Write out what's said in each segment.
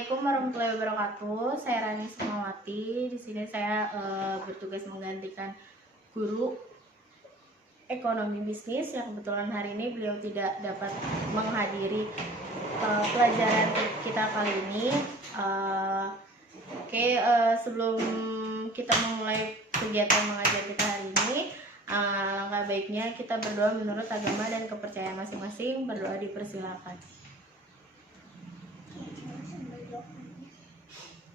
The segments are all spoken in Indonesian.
Assalamualaikum warahmatullahi wabarakatuh. Saya Rani Sukmawati. Di sini saya bertugas menggantikan guru ekonomi bisnis yang kebetulan hari ini beliau tidak dapat menghadiri pelajaran kita kali ini. Sebelum kita memulai kegiatan mengajar kita hari ini, langkah baiknya kita berdoa menurut agama dan kepercayaan masing-masing. Berdoa dipersilakan.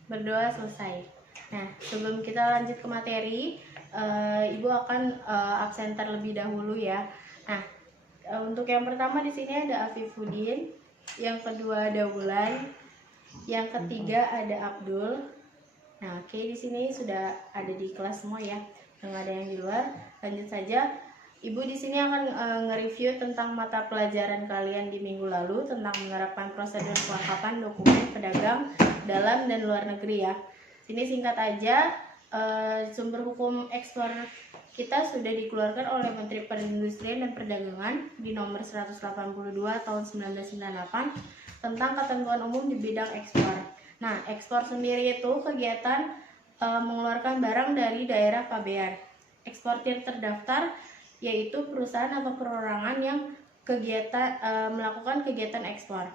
Berdoa selesai. Nah, sebelum kita lanjut ke materi, Ibu akan absen terlebih dahulu ya. Nah, untuk yang pertama di sini ada Afifudin, yang kedua ada Wulan, yang ketiga ada Abdul. Nah, di sini sudah ada di kelas semua ya. Yang ada yang di luar. Lanjut saja. Ibu di sini akan nge-review tentang mata pelajaran kalian di minggu lalu tentang menerapkan prosedur kelengkapan dokumen pedagang dalam dan luar negeri ya. Sini singkat aja, sumber hukum ekspor kita sudah dikeluarkan oleh Menteri Perindustrian dan Perdagangan di nomor 182 tahun 1998 tentang ketentuan umum di bidang ekspor. Nah, ekspor sendiri itu kegiatan mengeluarkan barang dari daerah pabean. Eksportir terdaftar yaitu perusahaan atau perorangan yang melakukan kegiatan ekspor.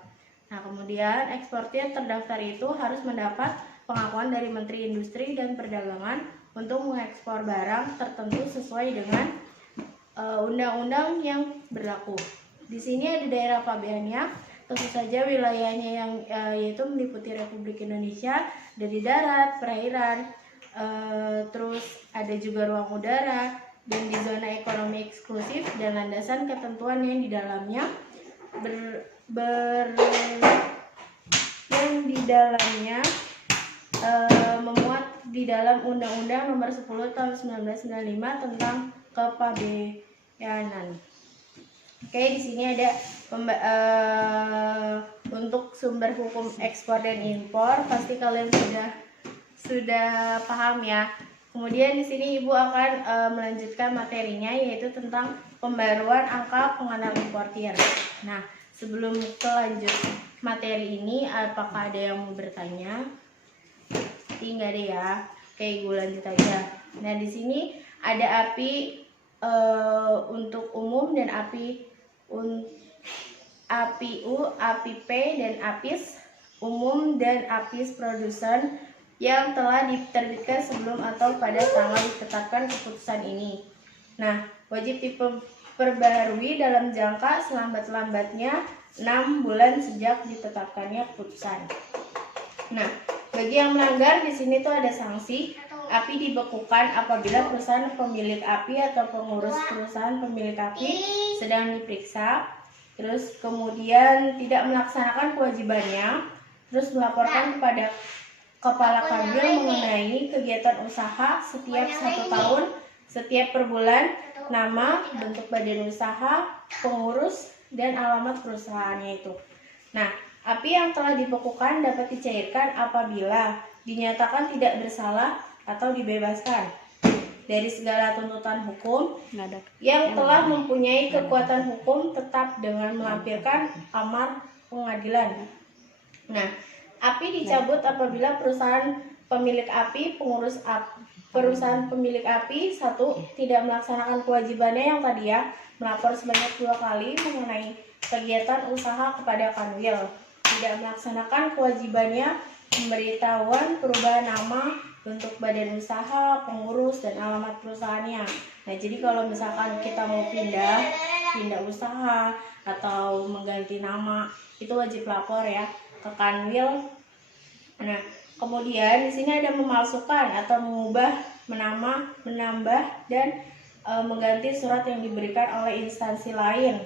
Nah, kemudian eksportir terdaftar itu harus mendapat pengakuan dari Menteri Industri dan Perdagangan untuk mengekspor barang tertentu sesuai dengan undang-undang yang berlaku. Di sini ada daerah pabeannya, tentu saja wilayahnya yang yaitu meliputi Republik Indonesia dari darat, perairan, terus ada juga ruang udara, dan di zona ekonomi eksklusif dan landasan ketentuan yang di dalamnya memuat di dalam Undang-Undang Nomor 10 Tahun 1995 tentang kepabeanan. Di sini ada untuk sumber hukum ekspor dan impor, pasti kalian sudah paham ya. Kemudian di sini Ibu akan melanjutkan materinya, yaitu tentang pembaruan angka pengenal importir. Nah, sebelum lanjut materi ini, apakah ada yang mau bertanya? Enggak ada ya. Ibu lanjut aja. Nah, di sini ada API untuk umum dan APIU, APIP dan APIS umum dan APIS produsen yang telah diterbitkan sebelum atau pada tanggal ditetapkan keputusan ini. Nah, wajib diperbarui dalam jangka selambat-lambatnya 6 bulan sejak ditetapkannya keputusan. Nah, bagi yang melanggar di sini tuh ada sanksi. API dibekukan apabila perusahaan pemilik API atau pengurus perusahaan pemilik API sedang diperiksa, terus kemudian tidak melaksanakan kewajibannya, terus melaporkan kepada Kepala Kanwil mengenai kegiatan usaha setiap 1 tahun, setiap per bulan, nama, bentuk badan usaha, pengurus, dan alamat perusahaannya itu. Nah, API yang telah dibekukan dapat dicairkan apabila dinyatakan tidak bersalah atau dibebaskan dari segala tuntutan hukum yang telah mempunyai kekuatan hukum tetap dengan melampirkan amar pengadilan. Nah, API dicabut apabila perusahaan pemilik API, perusahaan pemilik API 1. Tidak melaksanakan kewajibannya yang tadi ya, melapor sebanyak 2 kali mengenai kegiatan usaha kepada Kanwil, tidak melaksanakan kewajibannya pemberitahuan perubahan nama, bentuk badan usaha, pengurus, dan alamat perusahaannya. Nah, jadi kalau misalkan kita mau pindah usaha atau mengganti nama, itu wajib lapor ya ke Kanwil. Nah, kemudian di sini ada memalsukan atau mengubah, menambah dan mengganti surat yang diberikan oleh instansi lain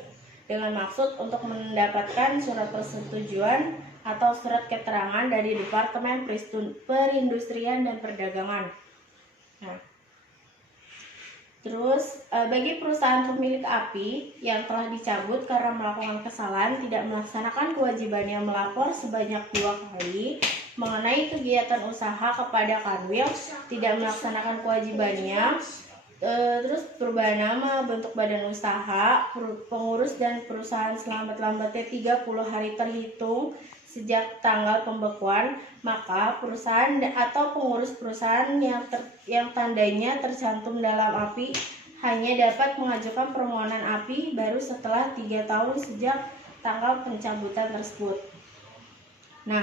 dengan maksud untuk mendapatkan surat persetujuan atau surat keterangan dari Departemen Perindustrian dan Perdagangan. Nah, terus bagi perusahaan pemilik API yang telah dicabut karena melakukan kesalahan tidak melaksanakan kewajibannya melapor sebanyak 2 kali mengenai kegiatan usaha kepada Kanwil, tidak melaksanakan kewajibannya, terus perubahan nama, bentuk badan usaha, pengurus dan perusahaan selambat-lambatnya 30 hari terhitung sejak tanggal pembekuan, maka perusahaan atau pengurus perusahaan yang tandanya tercantum dalam API hanya dapat mengajukan permohonan API baru setelah 3 tahun sejak tanggal pencabutan tersebut. Nah,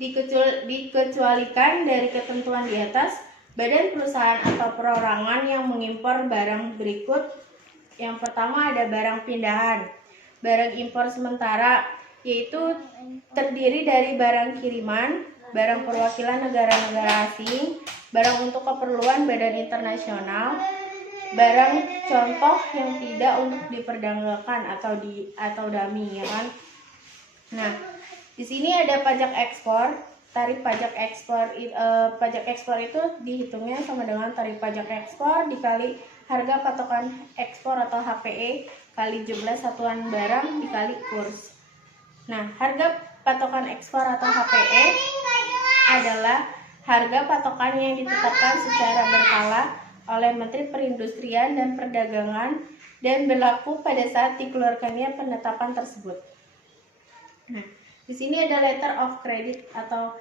dikecualikan dari ketentuan di atas, badan perusahaan atau perorangan yang mengimpor barang berikut. Yang pertama ada barang pindahan. Barang impor sementara yaitu terdiri dari barang kiriman, barang perwakilan negara-negara asing, barang untuk keperluan badan internasional, barang contoh yang tidak untuk diperdagangkan atau dummy, ya kan? Nah, di sini ada pajak ekspor. Tarif pajak ekspor itu dihitungnya sama dengan tarif pajak ekspor dikali harga patokan ekspor atau HPE kali jumlah satuan barang dikali kurs. Nah, harga patokan ekspor atau HPE adalah harga patokan yang ditetapkan secara berkala oleh Menteri Perindustrian dan Perdagangan dan berlaku pada saat dikeluarkannya penetapan tersebut. Nah, di sini ada letter of credit atau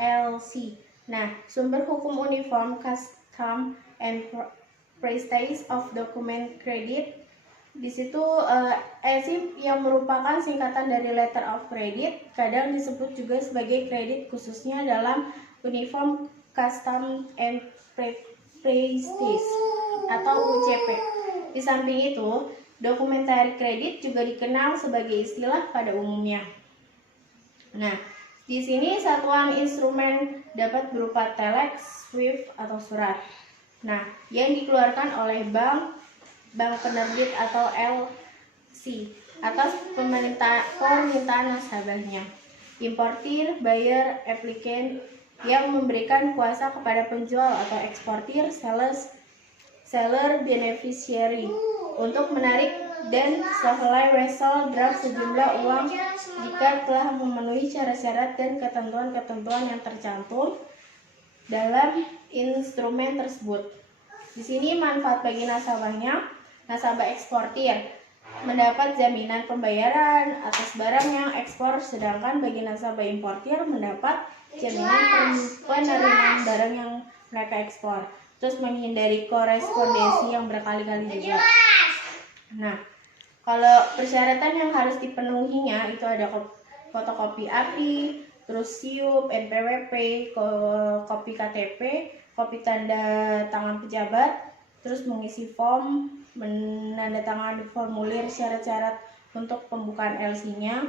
LC. Nah, sumber hukum uniform custom and prestige of document credit. Di situ LC yang merupakan singkatan dari letter of credit, kadang disebut juga sebagai kredit khususnya dalam Uniform Custom and Prestige atau UCP. Di samping itu, dokumentari kredit juga dikenal sebagai istilah pada umumnya. Nah, di sini satuan instrumen dapat berupa telex, swift atau surat. Nah, yang dikeluarkan oleh bank penerbit atau LC atas permintaan nasabahnya. Importir, buyer, applicant yang memberikan kuasa kepada penjual atau eksportir, seller beneficiary untuk menarik dan sehelai wesel draft sejumlah uang jika telah memenuhi syarat-syarat dan ketentuan-ketentuan yang tercantum dalam instrumen tersebut. Di sini manfaat bagi nasabahnya, nasabah eksportir mendapat jaminan pembayaran atas barang yang ekspor, sedangkan bagi nasabah importir mendapat jaminan penerimaan barang yang mereka ekspor. Terus menghindari korespondensi yang berkali-kali juga. Nah, kalau persyaratan yang harus dipenuhinya itu ada fotokopi API, terus SIUP, NPWP, kopi KTP, kopi tanda tangan pejabat, terus mengisi form, menandatangani formulir syarat-syarat untuk pembukaan LC-nya.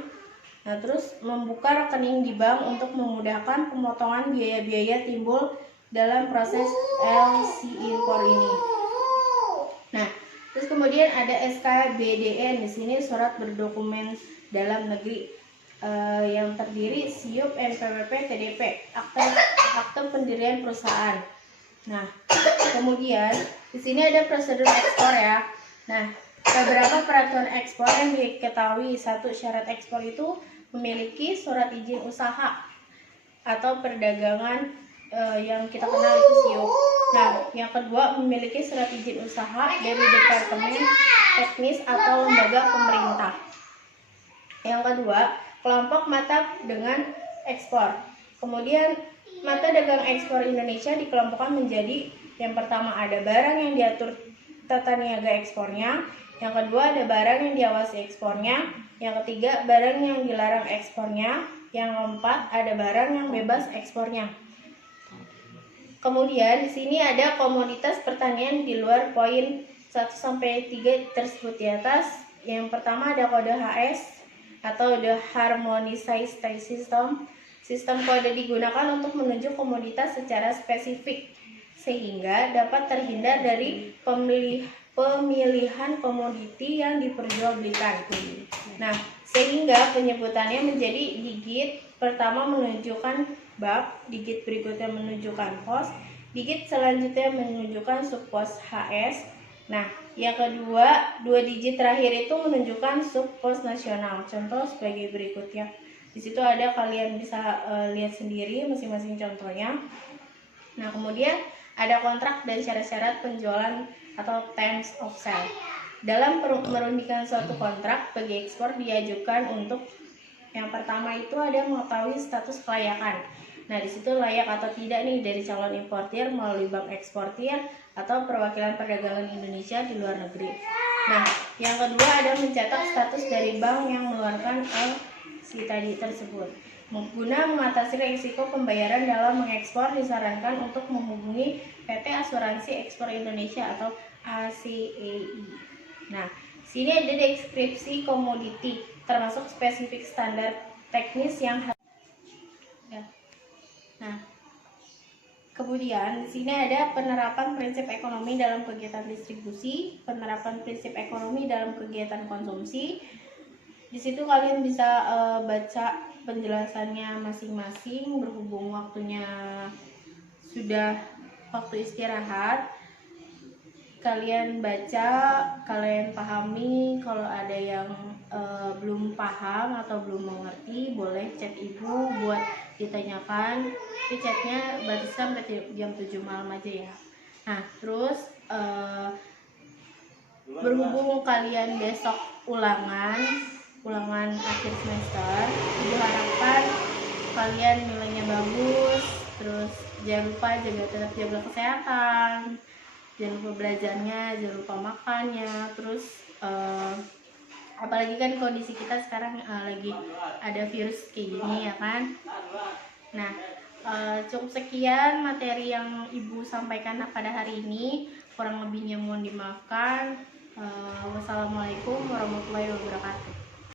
Nah, terus membuka rekening di bank untuk memudahkan pemotongan biaya-biaya timbul dalam proses LC impor ini. Nah, terus kemudian ada SKBDN. Di sini surat berdokumen dalam negeri yang terdiri SIUP, NPWP, TDP, akte pendirian perusahaan. Nah, kemudian di sini ada prosedur ekspor ya. Nah, beberapa peraturan ekspor yang diketahui. Satu, syarat ekspor itu memiliki surat izin usaha atau perdagangan yang kita kenal itu SIUP. Nah, yang kedua memiliki surat izin usaha dari departemen teknis atau lembaga pemerintah. Yang kedua, kelompok mata dengan ekspor. Kemudian mata dagang ekspor Indonesia dikelompokkan menjadi yang pertama ada barang yang diatur tata niaga ekspornya, yang kedua ada barang yang diawasi ekspornya, yang ketiga barang yang dilarang ekspornya, yang keempat ada barang yang bebas ekspornya. Kemudian di sini ada komoditas pertanian di luar poin 1 sampai 3 tersebut di atas. Yang pertama ada kode HS atau the Harmonized System. Sistem kode digunakan untuk menunjuk komoditas secara spesifik sehingga dapat terhindar dari pemilihan komoditi yang diperjualbelikan. Nah, sehingga penyebutannya menjadi digit pertama menunjukkan bab, digit berikutnya menunjukkan pos, digit selanjutnya menunjukkan subpos HS. Nah, yang kedua, 2 digit terakhir itu menunjukkan subpos nasional. Contoh sebagai berikut ya. Di situ ada, kalian bisa lihat sendiri masing-masing contohnya. Nah, kemudian ada kontrak dan syarat-syarat penjualan atau terms of sale. Dalam merundingkan suatu kontrak bagi ekspor diajukan untuk Yang pertama itu ada mengetahui status kelayakan. Nah, di situ layak atau tidak nih dari calon importir melalui bank eksportir atau perwakilan perdagangan Indonesia di luar negeri. Nah, yang kedua ada mencatat status dari bank yang mengeluarkan LC tadi tersebut. Guna mengatasi risiko pembayaran dalam mengekspor, disarankan untuk menghubungi PT Asuransi Ekspor Indonesia atau ACEI. Nah, sini ada deskripsi komoditi, termasuk spesifik standar teknis yang harus. Nah, kemudian di sini ada penerapan prinsip ekonomi dalam kegiatan distribusi, penerapan prinsip ekonomi dalam kegiatan konsumsi. Di situ kalian bisa baca penjelasannya masing-masing, berhubung waktunya sudah waktu istirahat. Kalian baca, kalian pahami. Kalau ada yang belum paham atau belum mengerti, boleh chat ibu buat ditanyakan. Tapi chatnya bataskan jam 7 malam aja ya. Nah, terus berhubung kalian besok ulangan akhir semester, ibu harapkan kalian nilainya bagus. Terus jangan lupa tetap jaga kesehatan, jangan lupa belajarnya, jangan lupa makannya. Terus apalagi kan kondisi kita sekarang lagi ada virus kayak gini ya kan. Nah, cukup sekian materi yang ibu sampaikan pada hari ini, kurang lebihnya mohon dimaafkan. Wassalamualaikum warahmatullahi wabarakatuh.